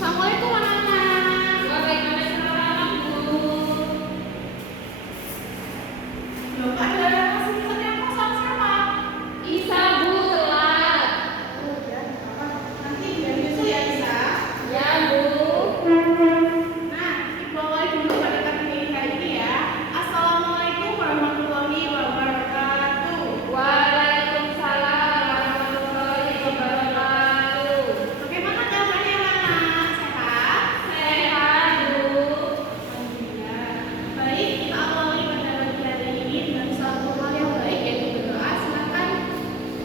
Assalamualaikum anak-anak. Waalaikumsalam, Bu. Belum ada mahasiswa yang kosong siapa? Isa, Bu, telat. Oh ya, apa? Nanti biar nyusul ya Isa. Ya, Bu. Nah, kita awali dulu pada kami hari ini ya. Assalamualaikum warahmatullahi wabarakatuh. Waalaikumsalam warahmatullahi wabarakatuh. Bagaimana kabarnya anak-anak? Sehat? Sehat, Bu. Alhamdulillah. Baik, kita awali pada pagi hari ini dengan satu hal yang baik yaitu berdoa. Silakan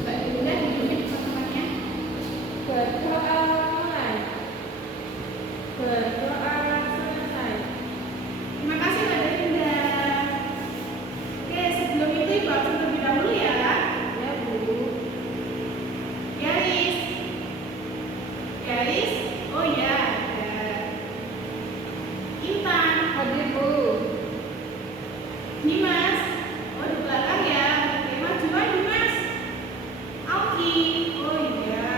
Mbak Dinda dipimpin teman-temannya. Berdoa mulai. Berdoa selesai. Terima kasih Mbak Dinda. Oke, sebelum itu Ibu absen terlebih dahulu ya. Ya, Bu. Garis. Garis. Oh ya, ada. Intan. Hadir, Bu. Dimas. Oh di belakang ya. Oke, majuan Dimas. Auki. Oh iya.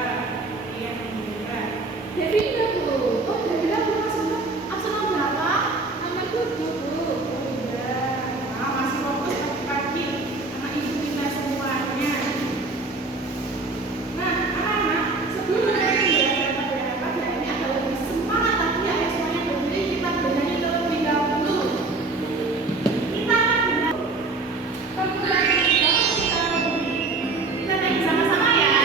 Iya, Alhamdulillah. Devina, Bu. Oh, Davina belum masuk. Absen nomor berapa? Nomor 7, Bu. Oh iya. Ah, masih fokus pagi-pagi. Anak ibu kita semuanya. Nah, anak-anak, sebelum kita belajar pada hari ini agar lebih semangat lagi ya semuanya berdiri, kita belajar terlebih dahulu. Kita akan belajar. Kita naik sama-sama ya.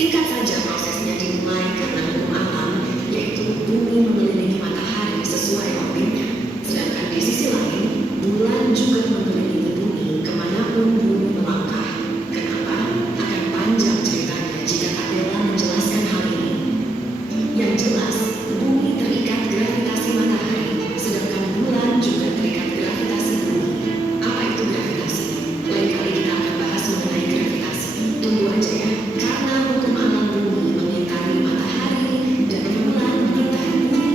Singkat saja prosesnya dimulai karena hukum alam, yaitu bumi mengelilingi matahari sesuai orbitnya. Sedangkan di sisi lain, bulan juga mengelilingi bumi kemanapun bumi melangkah. Kenapa? Akan panjang ceritanya jika Kak Bella menjelaskan hal ini. Yang jelas, bumi terikat gravitasi matahari, sedangkan bulan juga terikat gravitasi bumi. Apa itu gravitasi? Lain kali kita akan bahas mengenai gravitasi. Tunggu aja ya, karena hukum alam bumi mengitari matahari dan bulan mengitari bumi.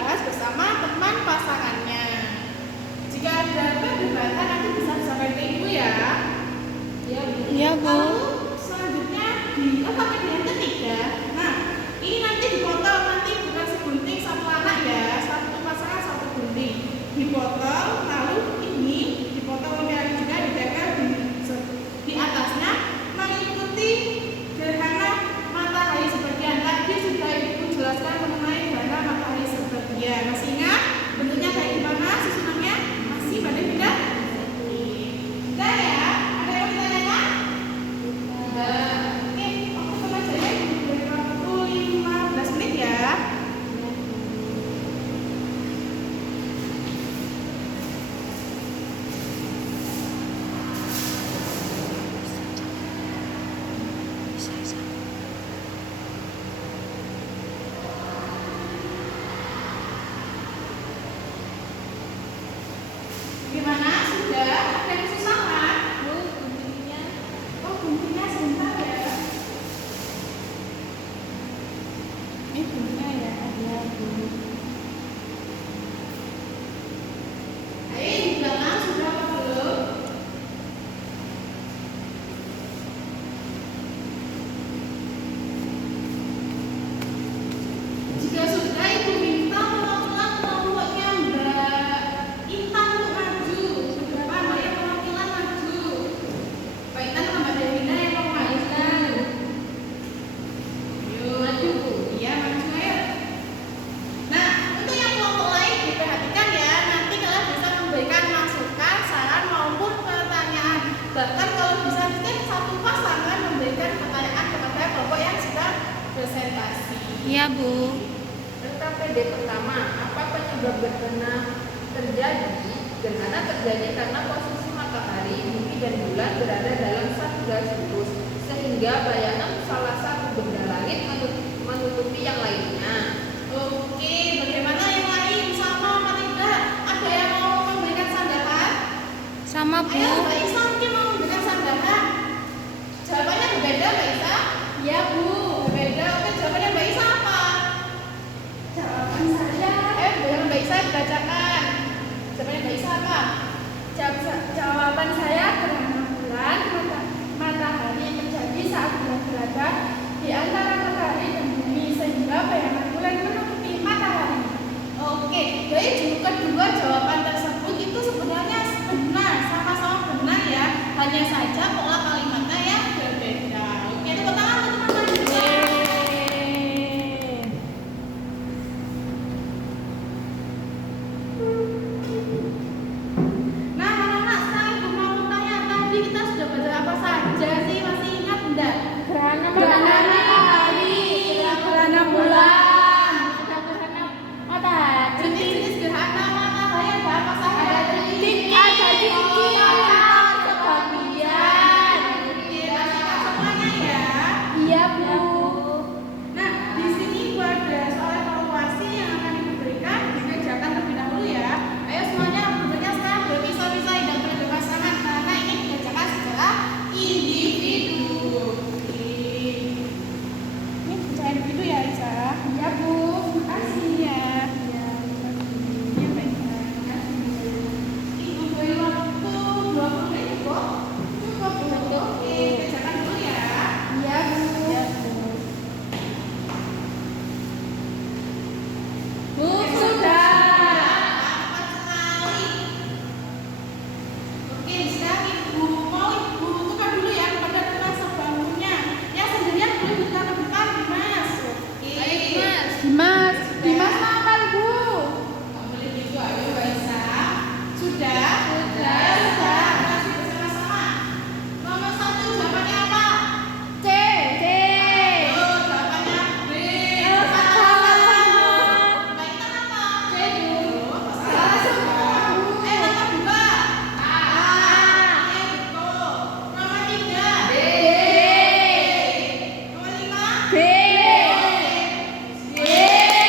dibahas bersama teman pasangannya. Jika ada perdebatan nanti bisa disampaikan ke Ibu ya. Ya, Bu. Iya, Bu. Lalu selanjutnya di bagian ketiga. Nah, ini nanti dipotong, nanti bukan segunting satu anak ya, satu pasangan satu gunting. Dipotong, lalu ini dipotong lagi juga ditempel di atasnya mengikuti gerhana matahari sebagian. Tadi sudah Ibu jelaskan mengenai gerhana matahari sebagian. Masih ingat bentuknya kayak gimana, susunannya? Masih pada tidak? Sudah ya? Ada yang mau ditanyakan? Oke, waktu pengajarannya dari waktu 15 menit ya. Gimana? Sudah? Ada yang susah kan? Bu, guntingnya. Oh, guntingnya sebentar ya. Ini guntingnya ya. Ya, Bu. Ayo di belakang sudah apa belum? Jika sudah, Ibu minta perwakilan kelompoknya Mbak Intan untuk maju. Beberapa Mbak yang perwakilan maju. Mbak Intan sama Mbak Devina yang mau maju. Yuk, Maju, Bu. iya maju ayo. Nah, untuk yang kelompok lain diperhatikan ya. Nanti kalian bisa memberikan masukan, saran maupun pertanyaan. Bahkan kalau bisa mungkin satu pasangan memberikan pertanyaan kepada kelompok yang sudah presentasi. Iya, Bu. RKPD pertama, apa penyebab gerhana terjadi? Gerhana terjadi karena posisi matahari, bumi dan bulan berada dalam satu garis lurus, sehingga bayangan salah satu benda langit menutupi yang lainnya. Oke, bagaimana yang lain? Sama apa tidak? Ada yang mau memberikan sandaran? Sama, Bu. Ayo Mbak Isa mungkin mau memberikan sandaran. Jawabannya berbeda Mbak Isa? Ya, Bu. Berbeda. Oke, jawabannya Mbak Isa apa? Jawaban saya. Dengan Mbak Isa dibacakan. Jawabannya Mbak Isa apa? Jawaban saya gerhana bulan matahari terjadi saat bulan berada di antara matahari dan bumi sehingga bayangan bulan menutupi matahari. Oke, jadi di kedua jawaban tersebut itu sebenarnya benar, sama-sama benar ya. Hanya saja pola kalimatnya yang berbeda. Oke, tepuk tangan untuk teman-teman juga. Nah, anak-anak sekarang Ibu mau tanya, tadi kita sudah baca apa saja sih? Masih ingat enggak? Gerhana matahari, gerhana bulan, gerhana matahari. jenis-jenis gerhana matahari ada apa saja? Ada cincin, ada cincin, sebagian. Oke, masih ingat semuanya ya? Iya, Bu. Nah, di sini Ibu ada soal evaluasi yang akan diberikan, dikerjakan terlebih dahulu ya. Ayo semuanya bekerja sekarang berpisah-pisah, tidak boleh berpasangan karena ini dikerjakan secara individu. Oke. Ini secara individu ya, Isa? Iya, Bu. Terima kasih ya. Iya, baik. Terima kasih. Ibu beri waktu 20 menit, Bu. Cukup, Bu. Oke, kerjakan dulu ya. Iya, Bu. Bu, sudah. Cepat sekali. Oke, sekarang Ibu mau Ibu tukar dulu ya kepada kelas sebelumnya. Yang sendirian boleh buka ke depan, Dimas. Oke. Ayo, Dimas. Dimas. Dimas makan, Bu. Kamu boleh gitu, ayo Mbak Isa. Sudah? Sudah. Ayo, sudah. Masih bersama-sama. Nomor 1 jawabannya apa? C. Ayo, jawabannya B. Mbak Intan apa? C dulu. Salah semua. Nomor 2. A. Iya, betul. Nomor 3. D. Nomor 5. B. Oke.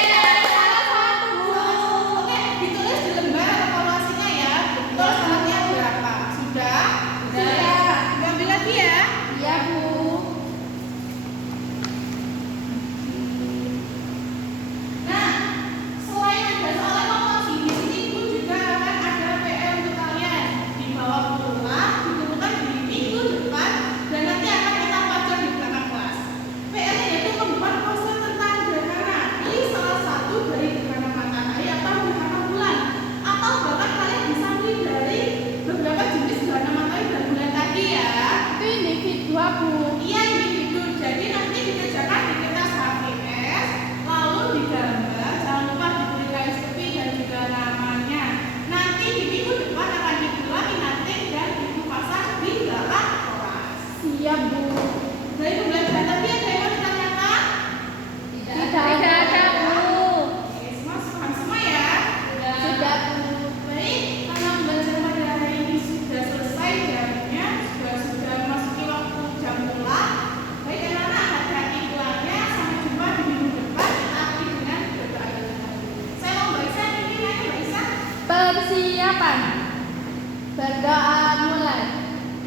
Berdoa mulai.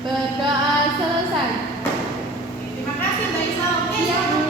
Berdoa selesai. Terima kasih Mbak Isa. Oke, Iya, Bu.